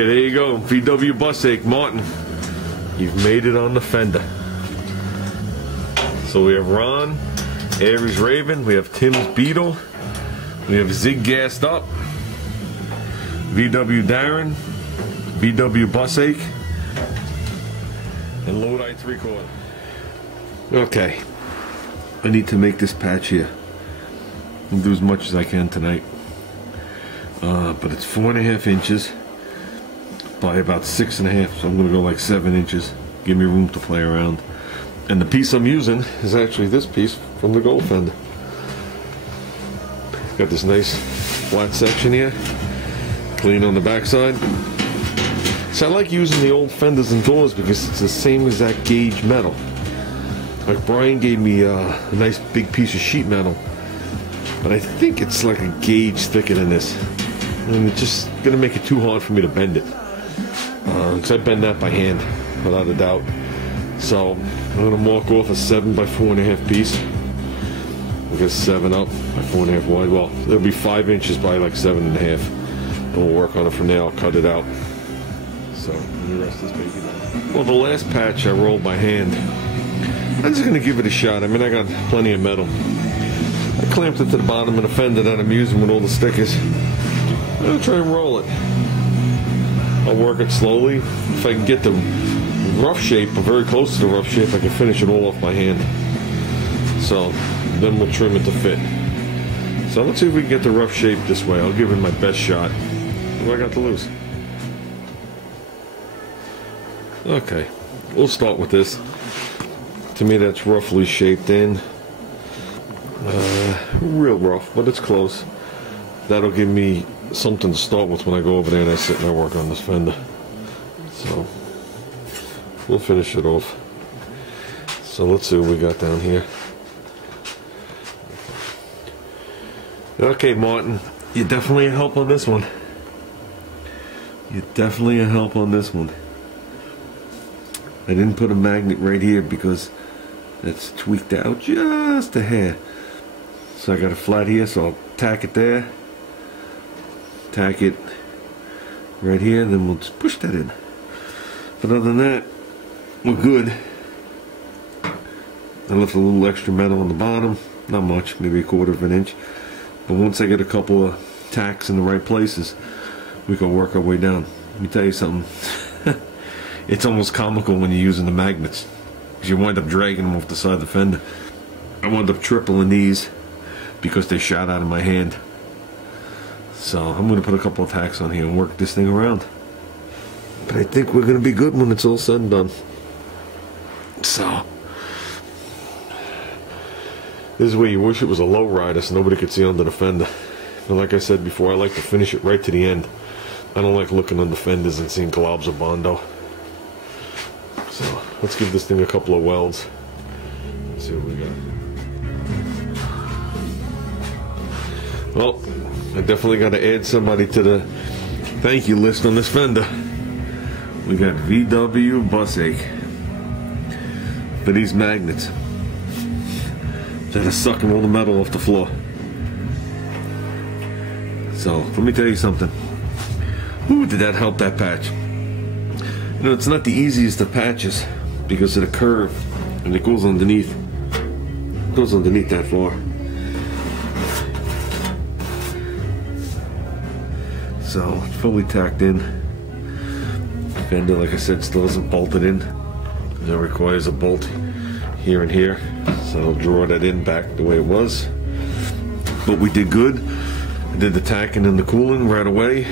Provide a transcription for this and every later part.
Okay, there you go. VW bus ache, Martin. You've made it on the Fender. So we have Ron, Aries Raven, we have Tim's Beetle, we have Zig Gassed Up, VW Darren, VW bus ache, and Lodi 3/4. Okay, I need to make this patch here. I'll do as much as I can tonight. But it's 4.5 inches by about 6.5, so I'm going to go like 7 inches. Give me room to play around. And the piece I'm using is actually this piece from the Gold Fender. Got this nice flat section here, clean on the backside. So I like using the old Fenders and doors because it's the same exact gauge metal. Like Brian gave me a nice big piece of sheet metal, but I think it's like a gauge thicker than this. And it's just going to make it too hard for me to bend it. Because I bend that by hand, without a doubt. So I'm going to mark off a 7 by 4.5 piece. I guess 7 up by 4.5 wide. Well, it'll be 5 inches by like 7.5. And we'll work on it from there. I'll cut it out. So let me rest this baby down. Well, the last patch I rolled by hand. I'm just going to give it a shot. I mean, I got plenty of metal. I clamped it to the bottom of the Fender that I'm using with all the stickers. I'm going to try and roll it. I'll work it slowly. If I can get the rough shape, or very close to the rough shape, I can finish it all off by hand. So then we'll trim it to fit. So let's see if we can get the rough shape this way. I'll give it my best shot. What do I got to lose? Okay, we'll start with this. To me, that's roughly shaped in. Real rough, but it's close. That'll give me something to start with when I go over there and I sit and I work on this Fender. So we'll finish it off. So let's see what we got down here. Okay, Martin, you're definitely a help on this one. You're definitely a help on this one. I didn't put a magnet right here because it's tweaked out just a hair. So I got a flat here, so I'll tack it there. Tack it right here, then we'll just push that in. But other than that, we're good. I left a little extra metal on the bottom, not much, maybe 1/4 of an inch. But once I get a couple of tacks in the right places, we can work our way down. Let me tell you something. It's almost comical when you're using the magnets, because you wind up dragging them off the side of the Fender. I wound up tripling these because they shot out of my hand. So I'm going to put a couple of tacks on here and work this thing around. But I think we're going to be good when it's all said and done. So this is where you wish it was a low rider so nobody could see under the Fender. But like I said before, I like to finish it right to the end. I don't like looking under Fenders and seeing globs of Bondo. So let's give this thing a couple of welds. Let's see what we got. Well, I definitely got to add somebody to the thank you list on this Fender. We got VW bus ache for these magnets that are sucking all the metal off the floor. So let me tell you something. Ooh, did that help that patch? You know, it's not the easiest of patches because of the curve, and it goes underneath. It goes underneath that far. So it's fully tacked in. Fender, like I said, still isn't bolted in. It requires a bolt here and here, so I'll draw that in back the way it was. But we did good. I did the tacking and the cooling right away.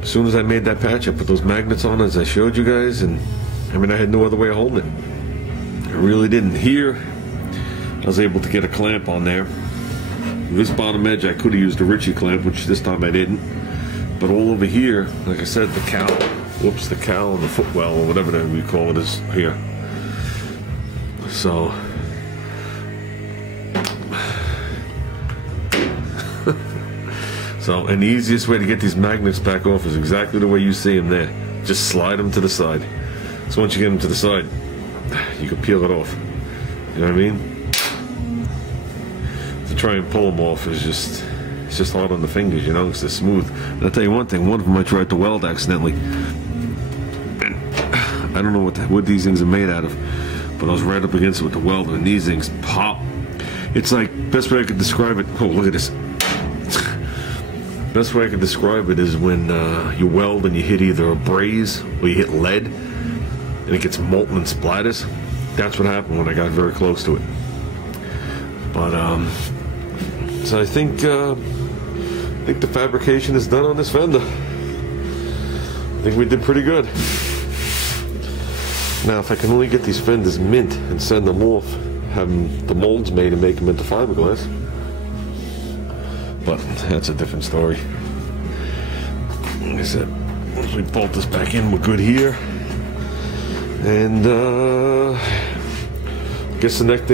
As soon as I made that patch, I put those magnets on as I showed you guys, and I mean, I had no other way of holding it. I really didn't. Here, I was able to get a clamp on there. This bottom edge, I could have used a Ritchie clamp, which this time I didn't. But all over here, like I said, the cowl, whoops, the cowl and the footwell, or whatever that we call it, is here. So, and the easiest way to get these magnets back off is exactly the way you see them there. Just slide them to the side. So once you get them to the side, you can peel it off. You know what I mean? To try and pull them off is just It's just hard on the fingers, you know, it's just smooth. And I'll tell you one thing, one of them I tried to weld accidentally. And I don't know what these things are made out of, but I was right up against it with the welder, and these things pop. It's like, best way I could describe it, oh, look at this. Best way I could describe it is when you weld and you hit either a braze or you hit lead and it gets molten and splatters. That's what happened when I got very close to it. But so I think the fabrication is done on this Fender. I think we did pretty good. Now, if I can only get these Fenders mint and send them off, have the molds made and make them into fiberglass. But that's a different story. Like I said, once we bolt this back in, we're good here. And I guess the next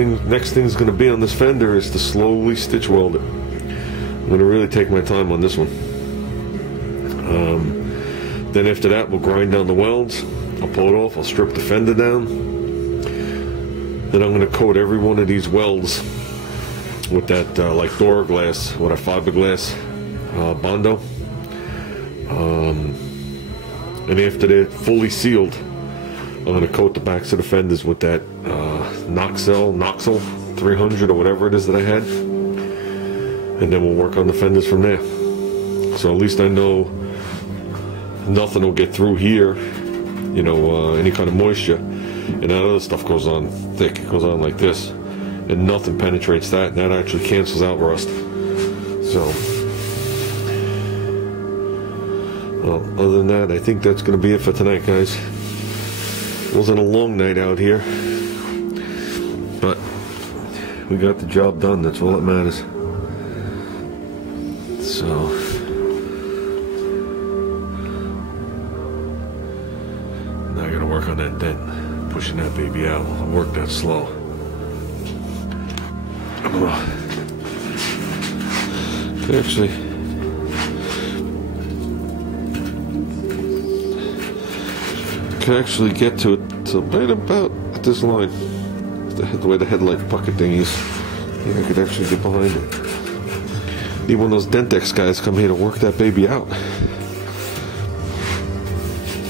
thing is going to be on this Fender is to slowly stitch weld it. I'm going to really take my time on this one. Then after that, we'll grind down the welds. I'll pull it off. I'll strip the Fender down. Then I'm going to coat every one of these welds with that like door glass, what a fiberglass Bondo. And after they're fully sealed, I'm going to coat the backs of the fenders with that Noxel 300 or whatever it is that I had, and then we'll work on the fenders from there. So at least I know nothing will get through here, you know, any kind of moisture, and that other stuff goes on thick. It goes on like this, and nothing penetrates that, and that actually cancels out rust. So, well, other than that, I think that's going to be it for tonight, guys. It wasn't a long night out here, but we got the job done. That's all that matters. So, now I got to work on that dent, pushing that baby out. I'll work that slow. Can actually get to it till right about at this line, the way the headlight bucket thing is. Yeah, I could actually get behind it. Need one of those Dentex guys come here to work that baby out.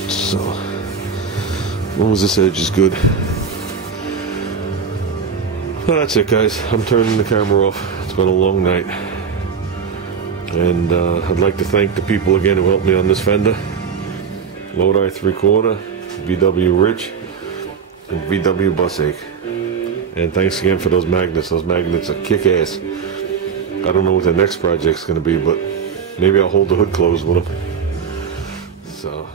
So, as long as this edge is good. Well, that's it, guys. I'm turning the camera off. It's been a long night. And I'd like to thank the people again who helped me on this Fender. Lodi 3/4, VW Rich, and VW Busache. And thanks again for those magnets. Those magnets are kick-ass. I don't know what the next project's going to be, but maybe I'll hold the hood closed with them. So...